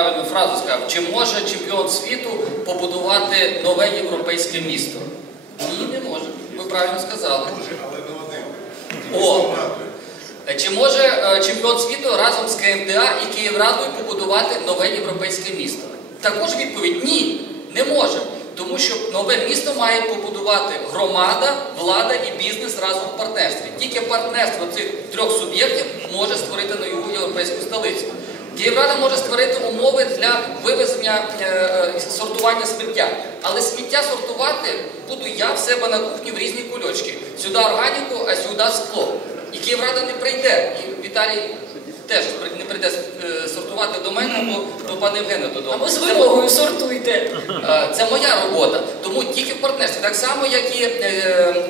правильну фразу сказав, чи може чемпіон світу побудувати нове європейське місто? Ні, не може. Ви правильно сказали. О, чи може е, чемпіон світу разом з КМДА і Київрадою побудувати нове європейське місто? Також відповідь ні, не може. Тому що нове місто має побудувати громада, влада і бізнес разом в партнерстві. Тільки партнерство цих трьох суб'єктів може створити нову європейську столицю. Київрада може створити умови для вивезення е, е, сортування сміття. Але сміття сортувати буду я в себе на кухні в різні кульочки. Сюди органіку, а сюди скло. І Київрада не прийде. І Віталій теж не прийде е, сортувати до мене або до пана Євгена додому. Або з вимогою сортуйте. Е, Це моя робота, тому тільки в партнерстві. Так само, як і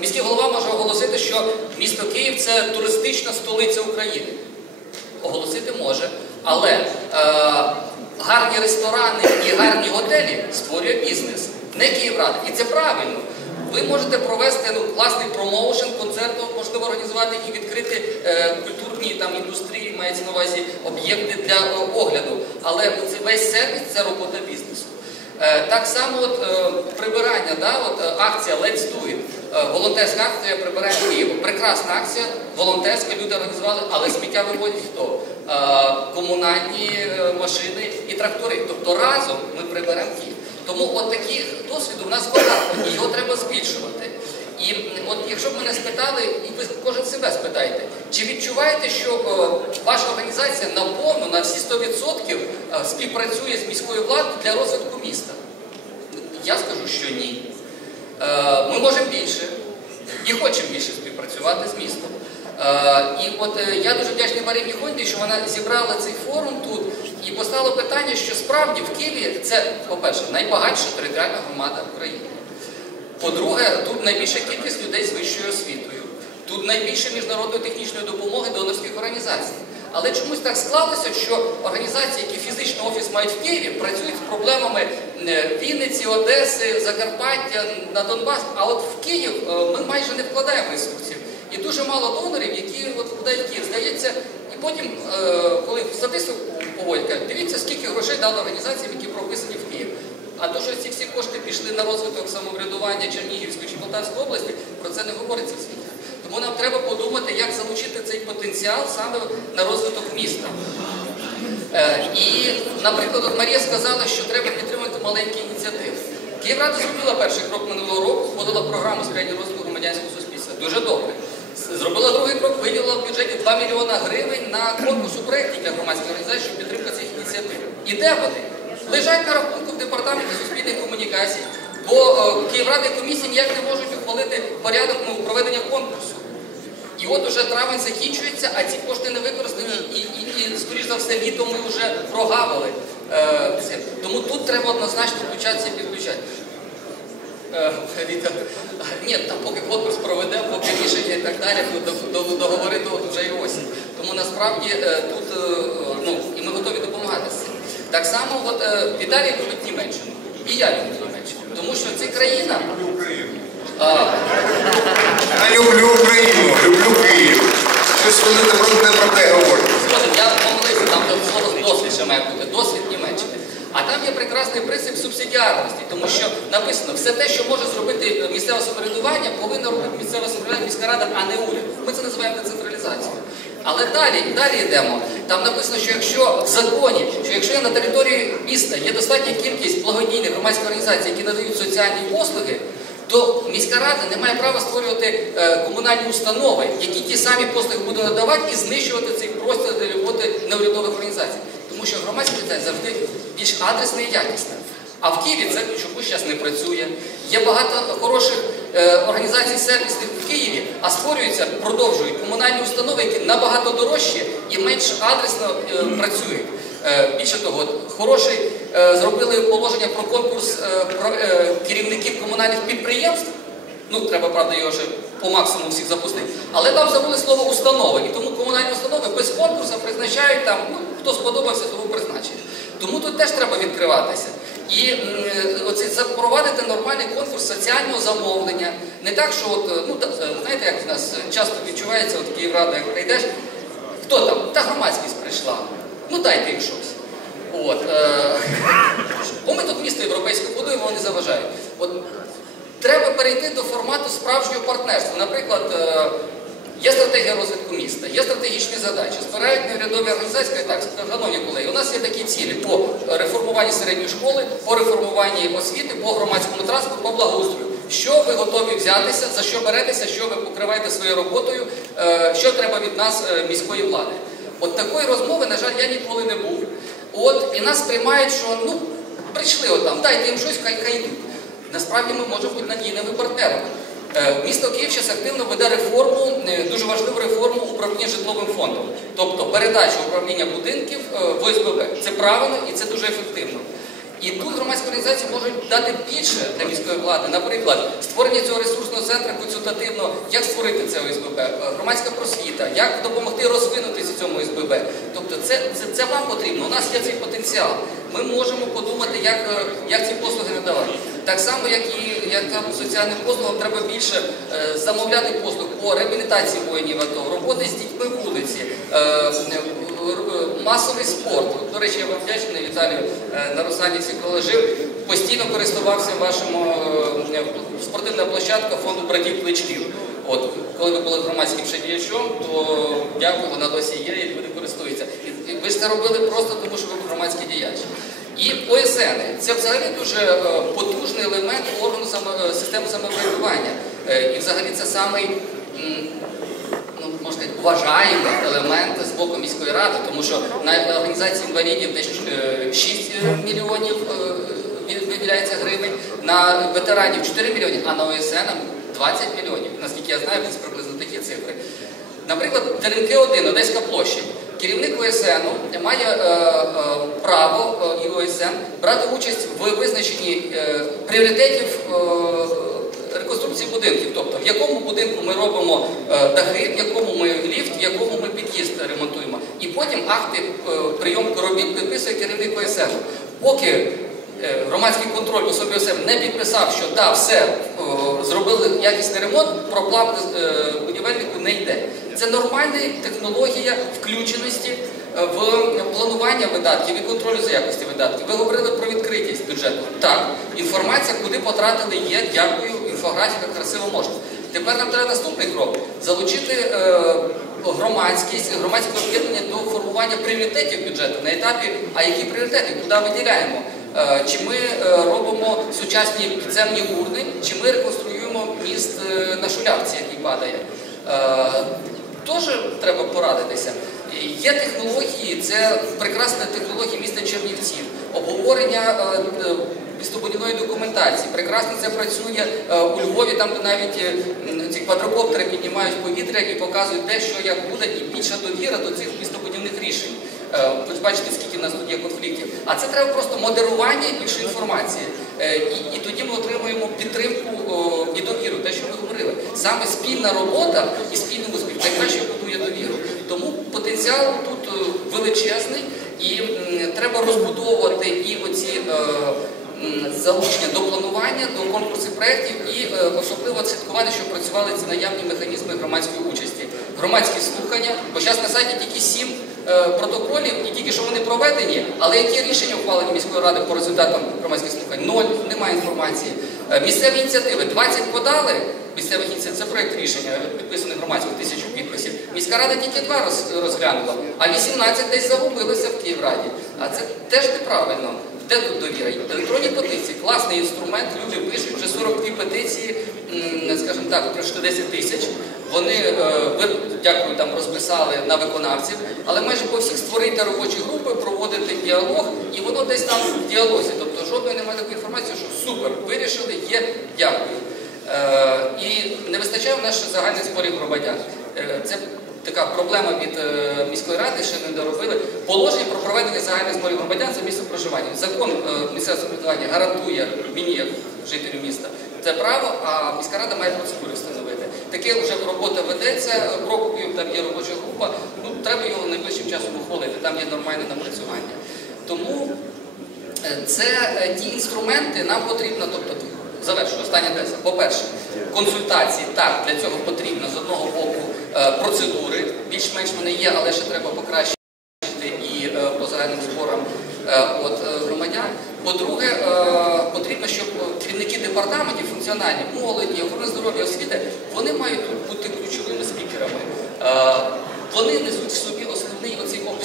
міський голова може оголосити, що місто Київ це туристична столиця України. Оголосити може. Але е, гарні ресторани і гарні готелі створює бізнес, не Київрада. І це правильно. Ви можете провести ну, власний промоушен, концерт можливо організувати і відкрити е, культурні там індустрії, мається на увазі об'єкти для е, огляду. Але це весь сервіс це робота бізнесу. Е, Так само от, е, прибирання, да, от, е, акція Let's Do It, волонтерська акція прибирання Києва. Прекрасна акція, волонтерська, люди організували, але сміття виводять хто? Комунальні машини і трактори. Тобто разом ми приберемо Київ. Тому от таких досвідів у нас багато, його треба збільшувати. І от якщо б мене спитали, і ви кожен себе спитайте, чи відчуваєте, що е, ваша організація наповну на всі 100% е, співпрацює з міською владою для розвитку міста? Я скажу, що ні. Е, Ми можемо більше і хочемо більше співпрацювати з містом. І от я дуже вдячний Марії Хонді, що вона зібрала цей форум тут і поставила питання, що справді в Києві це, по-перше, найбагатша територіальна громада України. По-друге, тут найбільша кількість людей з вищою освітою. Тут найбільше міжнародної технічної допомоги донорських організацій. Але чомусь так склалося, що організації, які фізично офіс мають в Києві, працюють з проблемами е, Вінниці, Одеси, Закарпаття, на Донбас. А от в Київ е, ми майже не вкладаємо ресурсів. І дуже мало донорів, які от вкладають Київ. Здається, і потім, е, коли статистику поводять, дивіться, скільки грошей дали організаціям, які прописані в Київ. А то, що ці всі кошти пішли на розвиток самоврядування Чернігівської чи Полтавської області, про це не говориться в світі. Тому нам треба подумати, як залучити цей потенціал саме на розвиток міста. Е, і, наприклад, Марія сказала, що треба підтримувати маленькі ініціативи. Київрада зробила перший крок минулого року, вводила програму сприяння розвитку громадянського суспільства. Дуже добре. Зробила другий крок, виділила в бюджеті 2 мільйона гривень на конкурс у проєкті для громадських організацій, щоб підтримка цих ініціатив. І де вони? Лежать на рахунку в департаменті суспільних комунікацій, бо е, Київрада і комісії ніяк не можуть ухвалити порядок ну, проведення конкурсу. І от уже травень закінчується, а ці кошти не використані, і, і, і скоріш за все, літом ми вже прогавили. Е. Тому тут треба однозначно включатися і підключати. Е, ні, там поки конкурс проведемо, поки рішення і так далі, то до- вже і осінь. Тому насправді е, тут е, ну, і ми готові цим. Так само от, е, Віталій любить Німеччину, і я люблю Німеччину. Тому що це країна. а, Я люблю Україну, люблю Київ. Щось вони не про не про те говорять. Згоден, я помилився, там слово досвід ще має бути, досвід Німеччини. А там є прекрасний принцип субсидіарності, тому що написано, все те, що може зробити місцеве самоврядування, повинна робити місцеве самоврядування міська рада, а не уряд. Ми це називаємо децентралізацією. Але далі, далі йдемо. Там написано, що якщо в законі, що якщо на території міста є достатня кількість благодійних громадських організацій, які надають соціальні послуги, то міська рада не має права створювати е, комунальні установи, які ті самі послуги будуть надавати і знищувати цей простір для роботи неурядових організацій. Тому що громадська організація завжди більш адресна і якісна. А в Києві це чомусь зараз не працює. Є багато хороших організацій сервісних в Києві, а створюються, продовжують комунальні установи, які набагато дорожчі і менш адресно е, працюють. Е, Більше того, от хороший е, зробили положення про конкурс е, про, е, керівників комунальних підприємств. Ну, треба, правда, його ще по максимуму всіх запустити. Але там забули слово установи. І тому комунальні установи без конкурсу призначають там, ну, хто сподобався, того призначить. Тому тут теж треба відкриватися. І е, оце запровадити нормальний конкурс соціального замовлення. Не так, що от, е, ну, е, знаєте, як в нас часто відчувається, от Київрада, як прийдеш, хто там? Та громадськість прийшла. Ну дайте їм щось. От, е, бо ми тут місто європейське будуємо, вони заважають. От, треба перейти до формату справжнього партнерства. Наприклад, е, є стратегія розвитку міста, є стратегічні задачі, збирають неурядові організації, так, шановні колеги, у нас є такі цілі по реформуванні середньої школи, по реформуванні освіти, по громадському транспорту, по благоустрою. Що ви готові взятися, за що беретеся, що ви покриваєте своєю роботою, е, що треба від нас, е, міської влади. От такої розмови, на жаль, я ніколи не був. От, і нас сприймають, що ну, прийшли отам, дайте їм щось, хай хай йдуть. Насправді ми можемо бути надійними партнерами. Е, Місто Київ зараз активно веде реформу, е, дуже важливу реформу управління житловим фондом, тобто передачу управління будинків е, в ОСББ. Це правильно і це дуже ефективно. І тут громадські організації можуть дати більше для міської влади. Наприклад, створення цього ресурсного центру консультативно, як створити це ОСББ, громадська просвіта, як допомогти розвинутися цьому ОСББ. Тобто це, це, це вам потрібно. У нас є цей потенціал. Ми можемо подумати, як, е, як ці послуги надавати. Так само, як і як соціальним послугам, треба більше е, замовляти послуг по реабілітації воїнів АТО, роботи з дітьми вулиці, е, е, е, масовий спорт. До речі, я вам вдячний Віталію е, на Русанівці, коли жив, постійно користувався вашим е, спортивна площадка фонду братів Кличків. От коли ви були громадським ще діячом, то дякую, вона досі є і люди користуються. І ви ж це робили просто тому, що ви громадський діяч. І ОСН це взагалі дуже е, потужний елемент органу е, системи самоврядування. Е, І взагалі це самий ну, можна сказати, вважаємий елемент з боку міської ради, тому що на організацію інвалідів десь е, 6 мільйонів виділяється гривень, на ветеранів 4 мільйони, а на ОСН 20 мільйонів. Наскільки я знаю, це приблизно такі цифри. Наприклад, Теремки 1, Одеська площа. Керівник ОСН має е, е, право е, і ОСН брати участь в визначенні е, пріоритетів реконструкції будинків. Тобто, в якому будинку ми робимо дахи, в якому ми ліфт, в якому ми під'їзд ремонтуємо. І потім акти прийомки робіт підписує керівник ОСН. Поки громадський контроль у собі ОСН не підписав, що да, все зробили якісний ремонт, проплати е, будівельнику не йде. Це нормальна технологія включеності е, в планування видатків і контролю за якості видатків. Ви говорили про відкритість бюджету. Так, інформація, куди потратили, є. Дякую, інфографіка красиво можна. Тепер нам треба наступний крок залучити е, громадськість, громадське об'єднання до формування пріоритетів бюджету на етапі, а які пріоритети, куди виділяємо. Чи ми робимо сучасні підземні урни, чи ми реконструюємо міст е, на шулявці, який падає. Е, Теж треба порадитися. Є технології, це прекрасна технологія міста Чернівців, обговорення е, містобудівної документації. Прекрасно це працює у Львові, там навіть ці квадрокоптери піднімають повітря і показують де, що як буде, і більша довіра до цих містобудівних рішень. Е, Ви бачите, скільки в нас тут є конфліктів. А це треба просто модерування і більше інформації. Е, І, і тоді ми отримуємо підтримку і довіру, те, що ви говорили. Саме спільна робота і спільний успіх найкраще будує довіру. Тому потенціал тут е, величезний і треба розбудовувати і оці. Залучення до планування, до конкурсів проєктів і особливо слідкувати, щоб працювали ці наявні механізми громадської участі, громадські слухання, бо зараз на сайті тільки сім протоколів, і тільки що вони проведені, але які рішення ухвалені міської ради по результатам громадських слухань? Ноль, немає інформації. Е, Місцеві ініціативи 20 подали. Місцевих ініціатив це проєкт рішення, підписаний громадською тисячу підписів. Міська рада тільки два розглянула, а 18 десь загубилися в Київраді. А це теж неправильно. Де тут довіра? Електронні петиції, класний інструмент. Люди пишуть вже 42 петиції, скажімо так, трошки 10 тисяч. Вони е, дякую, там розписали на виконавців, але майже по всіх створити робочі групи, проводити діалог, і воно десь там в діалозі. Тобто жодної немає такої інформації, що супер, вирішили, є, дякую. Е, і не вистачає в ще загальних зборів громадян. Е, це така проблема від міської ради, ще не доробили. Положення про проведення загальних зборів громадян за місцем проживання. Закон місцевого самоврядування гарантує мені, як жителю міста, це право, а міська рада має процедури встановити. Таке вже робота ведеться, Прокопів, там є робоча група. Ну треба його найближчим часом ухвалити. Там є нормальне напрацювання. Тому Е, Це е, ті інструменти нам потрібно, тобто завершую, остання теза. По-перше, консультації так, для цього потрібно з одного боку е, процедури, більш-менш вони є, але ще треба покращити і по загальним зборам от, е, громадян. По-друге, е, потрібно, щоб керівники департаментів функціональні, молоді, охорони здоров'я, освіти, вони мають бути ключовими спікерами. Е, Вони несуть в собі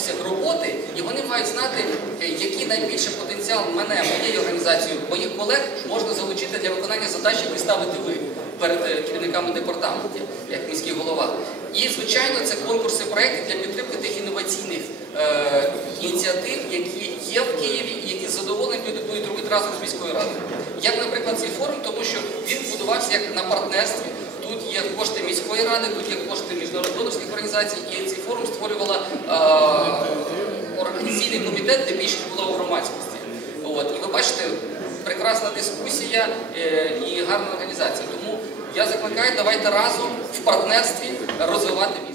обсяг роботи, і вони мають знати, е, який найбільший потенціал мене, моєї організації, моїх колег можна залучити для виконання задач, які ставите ви перед е, керівниками департаментів, як міський голова. І, звичайно, це конкурси проєктів для підтримки тих інноваційних е, ініціатив, які є в Києві і які з задоволенням люди будуть робити разом з міською радою. Як, наприклад, цей форум, тому що він будувався як на партнерстві. Тут є кошти міської ради, тут є кошти міжнародних організацій, і цей форум створювала е, організаційний комітет, де більше було у громадськості. От, і ви бачите, прекрасна дискусія е, і гарна організація. Тому я закликаю, давайте разом в партнерстві розвивати місто.